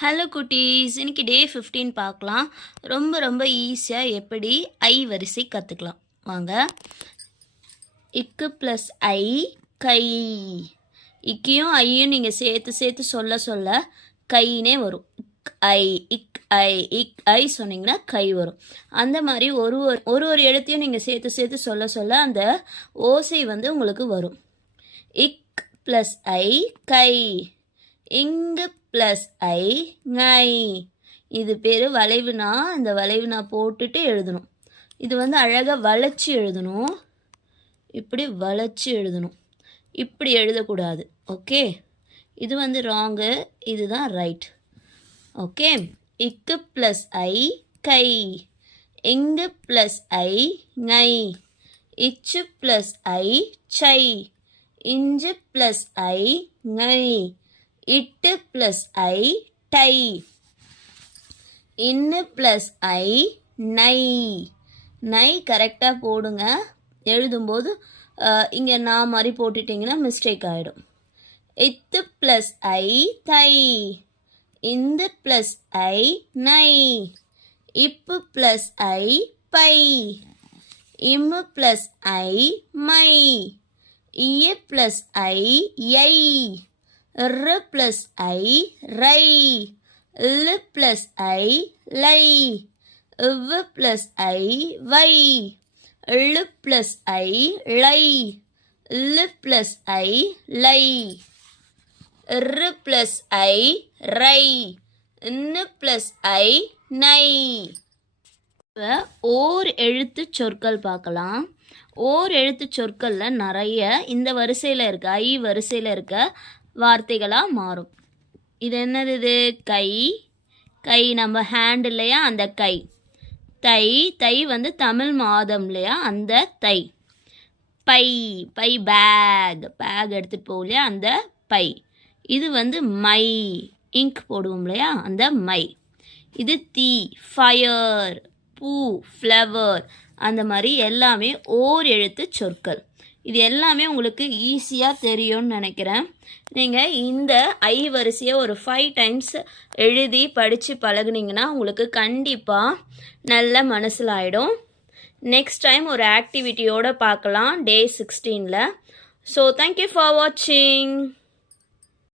Hello குட்டீஸ், இன்னைக்கு டே 15 பார்க்கலாம். ரொம்ப ஈஸியாக எப்படி ஐ வரிசை கற்றுக்கலாம் வாங்க. இக்கு ப்ளஸ் ஐ கை. இக்கையும் ஐயும் நீங்கள் சேர்த்து சொல்ல கைனே வரும். இக் ஐ சொன்னீங்கன்னா கை வரும். அந்த மாதிரி ஒரு எழுத்தையும் நீங்கள் சேர்த்து சொல்ல அந்த ஓசை வந்து உங்களுக்கு வரும். இக் ப்ளஸ் ஐ கை. இங்கு ப்ளஸ் ஐ ngை. இது பேர் வளைவுனா. இந்த வளைவுனா போட்டுட்டு எழுதணும். இது வந்து அழகாக வளைச்சி எழுதணும். இப்படி வளைச்சி எழுதணும். இப்படி எழுதக்கூடாது. ஓகே, இது வந்து ராங்கு, இதுதான் ரைட். ஓகே, இக்கு ப்ளஸ் ஐ கை. இங்கு ப்ளஸ் ஐ ngை. இச்சு ப்ளஸ் ஐ சை. இஞ்சு ப்ளஸ் ஐ ngை. இட்டு ப்ளஸ் ஐ டை. இன்னு ப்ளஸ் ஐ நை. நை கரெக்டாக போடுங்க. எழுதும்போது இங்கே நான் மாதிரி போட்டுட்டிங்கன்னா மிஸ்டேக் ஆகிடும். இத்து ப்ளஸ் ஐ தை. இந்து ப்ளஸ் ஐ நை. இப்பு ப்ளஸ் ஐ பை. இம்மு ப்ளஸ் ஐ மை. இய ப்ளஸ் ஐ யை. ரு ப்ளஸ் ஐ ரை. லு ப்ளஸ் ஐ லை. இவ்வு ப்ளஸ் ஐ வை. ழு ப்ளஸ் ஐ ளை. லு ப்ளஸ் ஐ லை. ரு ப்ளஸ் ஐ ரை. இன்னு ப்ளஸ் ஐ நை. ஓர் எழுத்து சொற்கள் பார்க்கலாம். ஓர் எழுத்து சொற்களில் நிறைய இந்த வரிசையில் இருக்க ஐ வரிசையில் இருக்க வார்த்தைகளாக மாறும். இது என்னது? இது கை. கை நம்ம ஹேண்ட் இல்லையா, அந்த கை. தை வந்து தமிழ் மாதம் இல்லையா, அந்த தை. பை பேக் எடுத்துகிட்டு போகும் இல்லையா, அந்த பை. இது வந்து மை, இங்க் போடுவோம் இல்லையா, அந்த மை. இது தீ, ஃபயர். பூ, ஃப்ளவர். அந்த மாதிரி எல்லாமே ஓர் எழுத்து சொற்கள். இது எல்லாமே உங்களுக்கு ஈஸியாக தெரியும்னு நினைக்கிறேன். நீங்கள் இந்த ஐ வரிசையை ஒரு 5 டைம்ஸ் எழுதி படித்து பழகுனீங்கன்னா உங்களுக்கு கண்டிப்பாக நல்ல மனசில் ஆகிடும். நெக்ஸ்ட் டைம் ஒரு ஆக்டிவிட்டியோடு பார்க்கலாம் டே 16ல். ஸோ தேங்க்யூ ஃபார் வாட்சிங்.